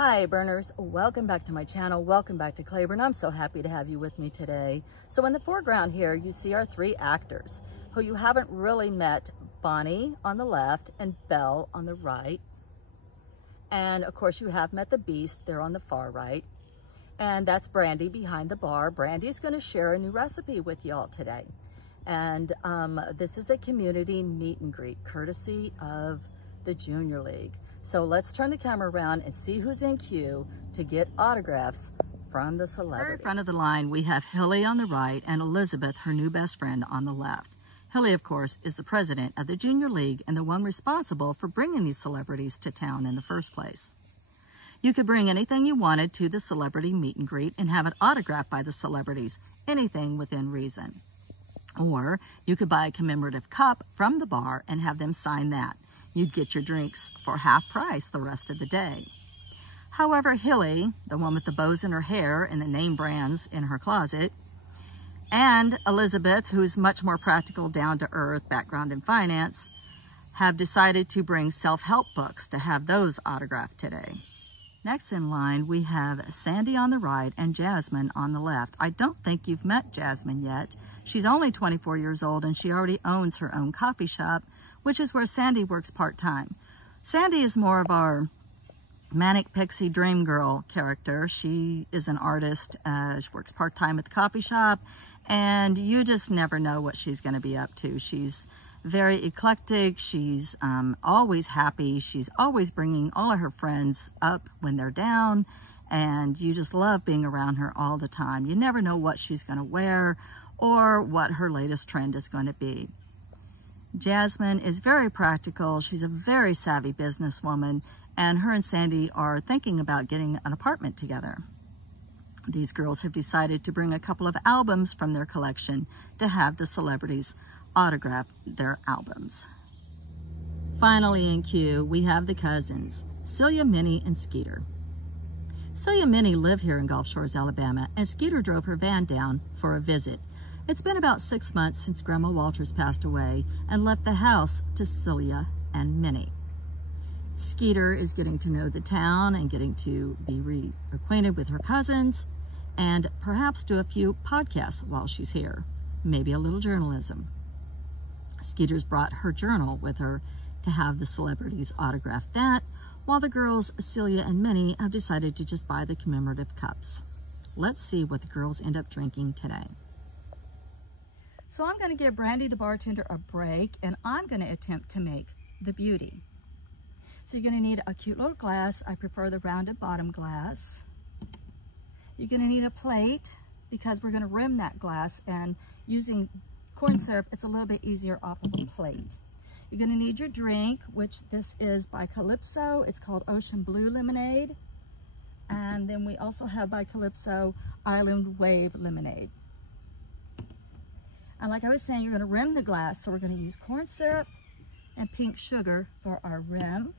Hi burners, welcome back to my channel. Welcome back to Claiborne. I'm so happy to have you with me today. So in the foreground here, you see our three actors who you haven't really met: Bonnie on the left and Belle on the right. And of course you have met the Beast there on the far right. And that's Brandy behind the bar. Brandy's going to share a new recipe with y'all today. And this is a community meet and greet courtesy of the Junior League. So let's turn the camera around and see who's in queue to get autographs from the celebrities. Very front of the line, we have Hilly on the right and Elizabeth, her new best friend, on the left. Hilly, of course, is the president of the Junior League and the one responsible for bringing these celebrities to town in the first place. You could bring anything you wanted to the celebrity meet and greet and have it autographed by the celebrities, anything within reason. Or you could buy a commemorative cup from the bar and have them sign that. You'd get your drinks for half price the rest of the day. However, Hilly, the one with the bows in her hair and the name brands in her closet, and Elizabeth, who's much more practical, down-to-earth background in finance, have decided to bring self-help books to have those autographed today. Next in line, we have Sandy on the right and Jasmine on the left. I don't think you've met Jasmine yet. She's only 24 years old and she already owns her own coffee shop, which is where Sandy works part-time. Sandy is more of our manic pixie dream girl character. She is an artist. She works part-time at the coffee shop, and you just never know what she's going to be up to. She's very eclectic. She's always happy. She's always bringing all of her friends up when they're down, and you just love being around her all the time. You never know what she's going to wear or what her latest trend is going to be. Jasmine is very practical. She's a very savvy businesswoman, and her and Sandy are thinking about getting an apartment together. These girls have decided to bring a couple of albums from their collection to have the celebrities autograph their albums. Finally in queue, we have the cousins, Celia, Minnie, and Skeeter. Celia and Minnie live here in Gulf Shores, Alabama, and Skeeter drove her van down for a visit. It's been about 6 months since Grandma Walters passed away and left the house to Celia and Minnie. Skeeter is getting to know the town and getting to be reacquainted with her cousins and perhaps do a few podcasts while she's here, maybe a little journalism. Skeeter's brought her journal with her to have the celebrities autograph that, while the girls, Celia and Minnie, have decided to just buy the commemorative cups. Let's see what the girls end up drinking today. So I'm going to give Brandy, the bartender, a break, and I'm going to attempt to make the beauty. So you're going to need a cute little glass. I prefer the rounded bottom glass. You're going to need a plate because we're going to rim that glass, and using corn syrup, it's a little bit easier off of a plate. You're going to need your drink, which this is by Calypso. It's called Ocean Blue Lemonade. And then we also have by Calypso Island Wave Lemonade. And like I was saying, you're going to rim the glass. So we're going to use corn syrup and pink sugar for our rim.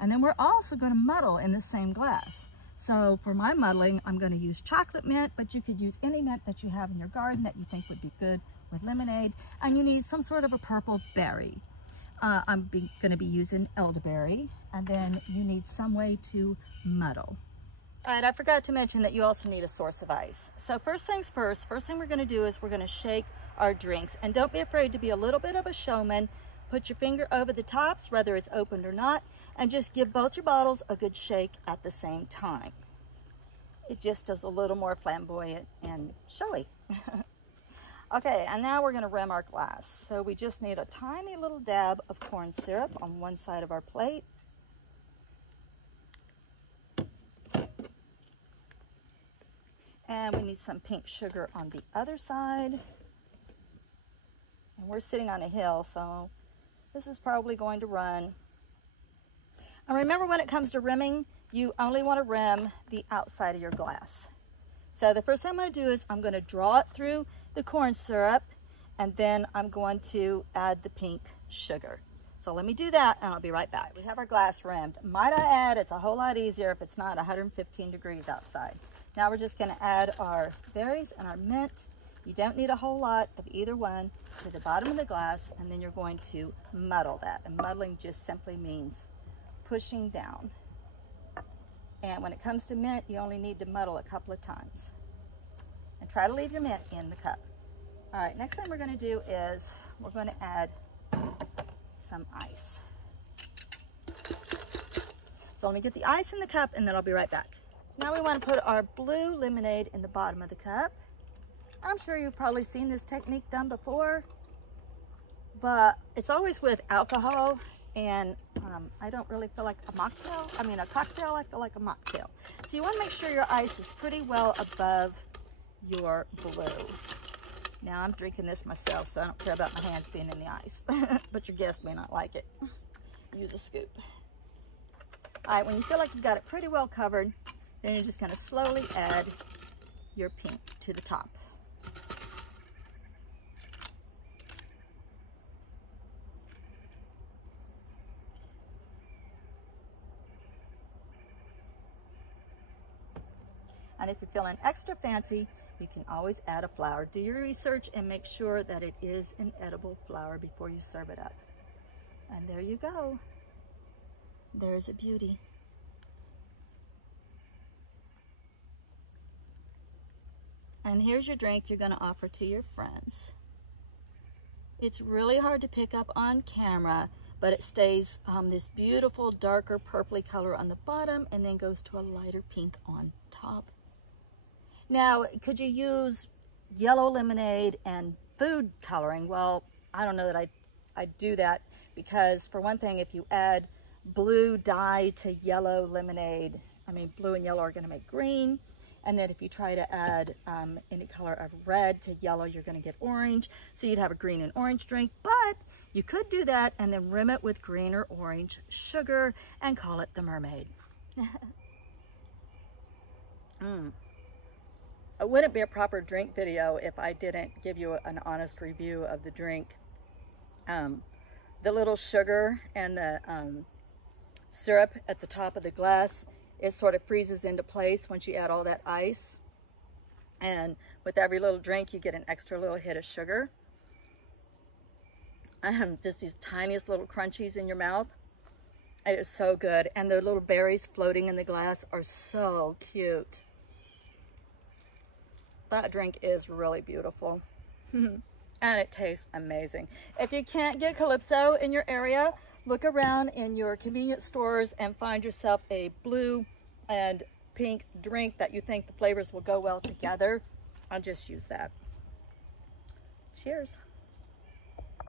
And then we're also going to muddle in the same glass. So for my muddling, I'm going to use chocolate mint, but you could use any mint that you have in your garden that you think would be good with lemonade. And you need some sort of a purple berry. I'm going to be using elderberry. And then you need some way to muddle. All right, I forgot to mention that you also need a source of ice. So first things first, first thing we're going to do is we're going to shake our drinks. And don't be afraid to be a little bit of a showman. Put your finger over the tops, whether it's opened or not, and just give both your bottles a good shake at the same time. It just does a little more flamboyant and showy. Okay, and now we're going to rim our glass. So we just need a tiny little dab of corn syrup on one side of our plate. And we need some pink sugar on the other side. And we're sitting on a hill, so this is probably going to run. And remember, when it comes to rimming, you only want to rim the outside of your glass. So the first thing I'm going to do is I'm going to draw it through the corn syrup, and then I'm going to add the pink sugar. So let me do that, and I'll be right back. We have our glass rimmed. Might I add, it's a whole lot easier if it's not 115 degrees outside. Now we're just going to add our berries and our mint. You don't need a whole lot of either one to the bottom of the glass, and then you're going to muddle that. And muddling just simply means pushing down And when it comes to mint, you only need to muddle a couple of times. And try to leave your mint in the cup. All right, next thing we're going to do is we're going to add some ice. So let me get the ice in the cup and then I'll be right back. So now we want to put our blue lemonade in the bottom of the cup. I'm sure you've probably seen this technique done before, but it's always with alcohol, and I don't really feel like a mocktail. I mean a cocktail, I feel like a mocktail. So you want to make sure your ice is pretty well above your blue. Now I'm drinking this myself, so I don't care about my hands being in the ice, but your guests may not like it. Use a scoop. All right, when you feel like you've got it pretty well covered, then you're just going to slowly add your pink to the top. And if you're feeling extra fancy, you can always add a flower. Do your research and make sure that it is an edible flower before you serve it up. And there you go. There's a beauty. And here's your drink you're going to offer to your friends. It's really hard to pick up on camera, but it stays this beautiful darker purpley color on the bottom and then goes to a lighter pink on top. Now, could you use yellow lemonade and food coloring? Well, I don't know that I'd do that, because for one thing, if you add blue dye to yellow lemonade, I mean blue and yellow are going to make green, and then if you try to add any color of red to yellow, you're going to get orange, so you'd have a green and orange drink. But you could do that and then rim it with green or orange sugar and call it the mermaid. It wouldn't be a proper drink video if I didn't give you an honest review of the drink. The little sugar and the syrup at the top of the glass, it sort of freezes into place once you add all that ice. And with every little drink, you get an extra little hit of sugar. Just these tiniest little crunchies in your mouth. It is so good. And the little berries floating in the glass are so cute. That drink is really beautiful. And it tastes amazing. If you can't get Calypso in your area, look around in your convenience stores and find yourself a blue and pink drink that you think the flavors will go well together. I'll just use that. Cheers.